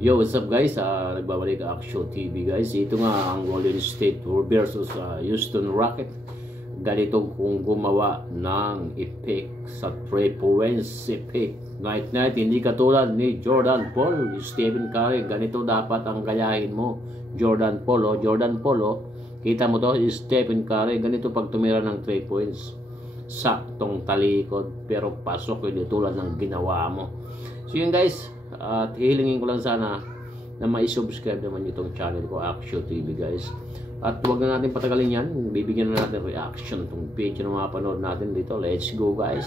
Yo, what's up guys? Nagbabalik Action TV guys. Ito nga ang Golden State versus Houston Rockets. Ganito kung gumawa ng effect sa 3 points effect. Night hindi katulad ni Jordan Poole, Stephen Curry. Ganito dapat ang gayahin mo. Jordan Poole, kita mo to, Stephen Curry. Ganito pag tumira ng 3 points. Saktong talikod pero pasok hindi tulad ng ginawa mo. So yun guys, at hilingin ko lang sana na ma-subscribe naman itong channel ko, Action TV guys. At huwag na natin patagalin yan, bibigyan na natin reaction itong page na mapanood natin dito. Let's go guys.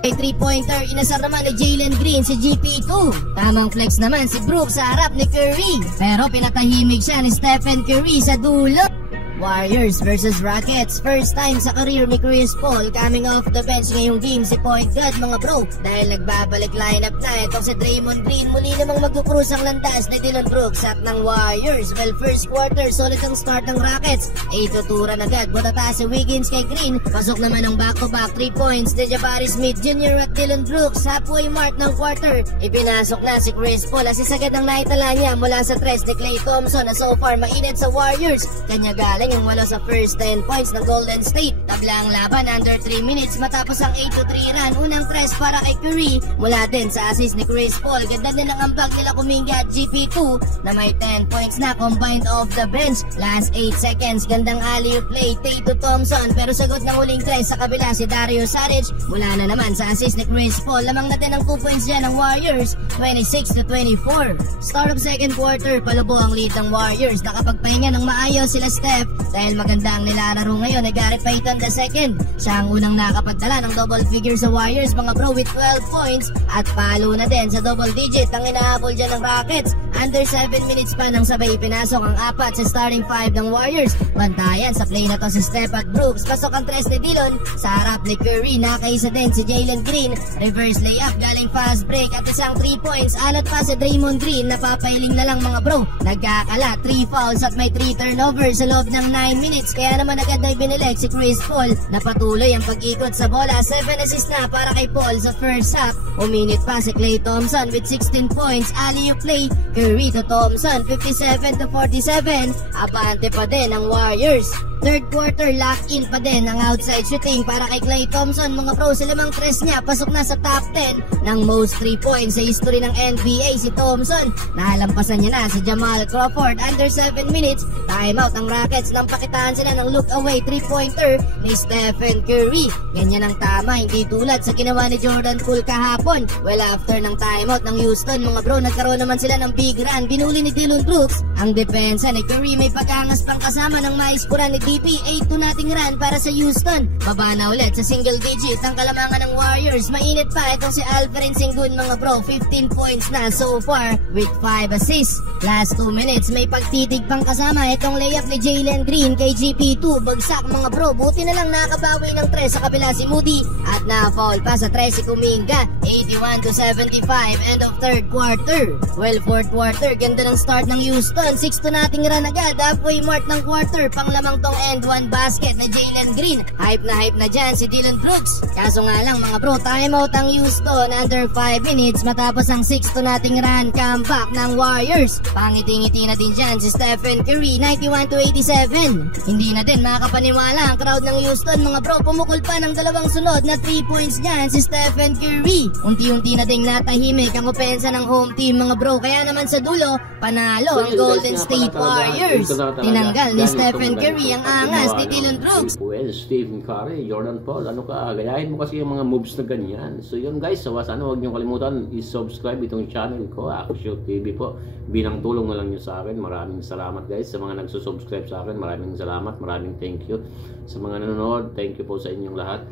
3-pointer, inasar naman ni Jalen Green si GP2. Tamang flex naman si Brooks sa harap ni Curry. Pero pinatahimik siya ni Stephen Curry sa dulo. Warriors versus Rockets. First time sa career ni Chris Paul coming off the bench ngayong game si point guard mga bro. Dahil nagbabalik lineup na itong si Draymond Green, muli namang magkukrus ang landas ni Dillon Brooks at ng Warriors. Well, first quarter, solid ang start ng Rockets. 8-2 agad, butata si Wiggins kay Green. Pasok naman ang back-to-back 3 points ni Jabari Smith Jr. at Dillon Brooks. Halfway mark ng quarter, ipinasok na si Chris Paul. Assist agad ng naitala niya mula sa tres ni Klay Thompson na so far mainit sa Warriors. Kanya galing yung wala sa first 10 points ng Golden State. Tabla ang laban under 3 minutes matapos ang 8-3 run. Unang press para kay Curry mula din sa assist ni Chris Paul. Ganda din ang ambag nila Kuminga at GP2 na may 10 points na combined off the bench. Last 8 seconds, gandang alley-oop play Tatum Thompson pero sagot ng huling try sa kabila si Dario Saric. Mula na naman sa assist ni Chris Paul. Lamang natin ang 2 points dyan ng Warriors, 26-24. Start of second quarter, palubo ang lead ng Warriors. Nakapagpahinga ng maayos sila Steph dahil maganda ang nilalaro ngayon ni Gary Payton II. Siya ang unang nakapadala ng double figure sa Warriors mga bro with 12 points at palo na din sa double digit ang inahabol dyan ng Rockets. Under 7 minutes pa nang sabay pinasok ang apat sa starting 5 ng Warriors. Bantayan sa play na to si Steph at Brooks. Pasok ang tres ni Dillon sa harap ni Curry. Nakaisa din si Jalen Green. Reverse layup galing fast break at isang 3 points. Alat pa si Draymond Green. Napapailing na lang mga bro. Nagkakala 3 fouls at may 3 turnovers sa loob ng 9 minutes. Kaya naman agad na ibinileg si Chris Paul na patuloy ang pag-ikot sa bola. 7 assists na para kay Paul sa first half. Uminit pa si Klay Thompson with 16 points. Alley-oop play Curry to Thompson, 57-47. Apante pa din ang Warriors. Third quarter, lock-in pa din ang outside shooting para kay Klay Thompson. Mga pro, sa lamang tres niya, pasok na sa top 10 ng most 3 points sa history ng NBA si Thompson. Nalampasan niya na si Jamal Crawford. Under 7 minutes, timeout ang Rockets nang pakitaan sila ng look-away 3-pointer ni Stephen Curry. Ganyan ang tama, hindi tulad sa ginawa ni Jordan Poole kahapon. Well, after ng timeout ng Houston, mga bro, nagkaroon naman sila ng big run. Binuli ni Dillon Brooks ang depensa ni Curry. May pag-angas pang kasama ng maiskura ni DP. 8-2 nating run para sa Houston. Baba na ulit sa single digit ang kalamangan ng Warriors. Mainit pa itong si Alperen Sengun mga bro. 15 points na so far with 5 assists. Last 2 minutes may pagtitig pang kasama itong layup ni Jalen Green kay GP2. Bagsak mga bro. Buti na lang nakabawi ng 3 sa kabila si Moody at na-foul pa sa 3 si Kuminga. 81-75 end of third quarter. Well, fourth quarter, ganda ng start ng Houston. 6-2 nating run agad. Halfway mark ng quarter, panglamang tong end 1 basket na Jalen Green. Hype na dyan si Dillon Brooks. Kaso nga lang mga bro, timeout ang Houston under 5 minutes matapos ang 6-2 nating run comeback ng Warriors. Pangiti-ngiti na din dyan si Stephen Curry, 91-87. Hindi na din makapaniwala ang crowd ng Houston mga bro. Pumukol pa ng dalawang sunod na 3 points dyan si Stephen Curry. Unti-unti na ding natahimik ang opensa ng home team mga bro. Kaya naman sa dulo, panalo ang Golden State Warriors. Tinanggal ni Stephen Curry ang angas ni Dillon Brooks. Well, Stephen Curry, Jordan Paul, ano ka, gayahin mo kasi yung mga moves na ganyan. So yun guys, sana huwag niyong kalimutan i-subscribe itong channel ko, Action TV po. Bilang tulong na lang nyo sa akin. Maraming salamat guys sa mga nagsusubscribe sa akin. Maraming salamat, maraming thank you. Sa mga nanonood, thank you po sa inyong lahat.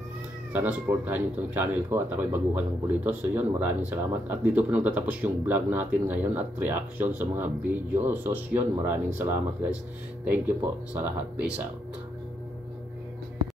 Sana supportahan niyo itong channel ko at ako'y baguhan lang po dito. So yun, maraming salamat. At dito po nagtatapos yung vlog natin ngayon at reaction sa mga video. So yun, maraming salamat guys. Thank you po sa lahat. Peace out.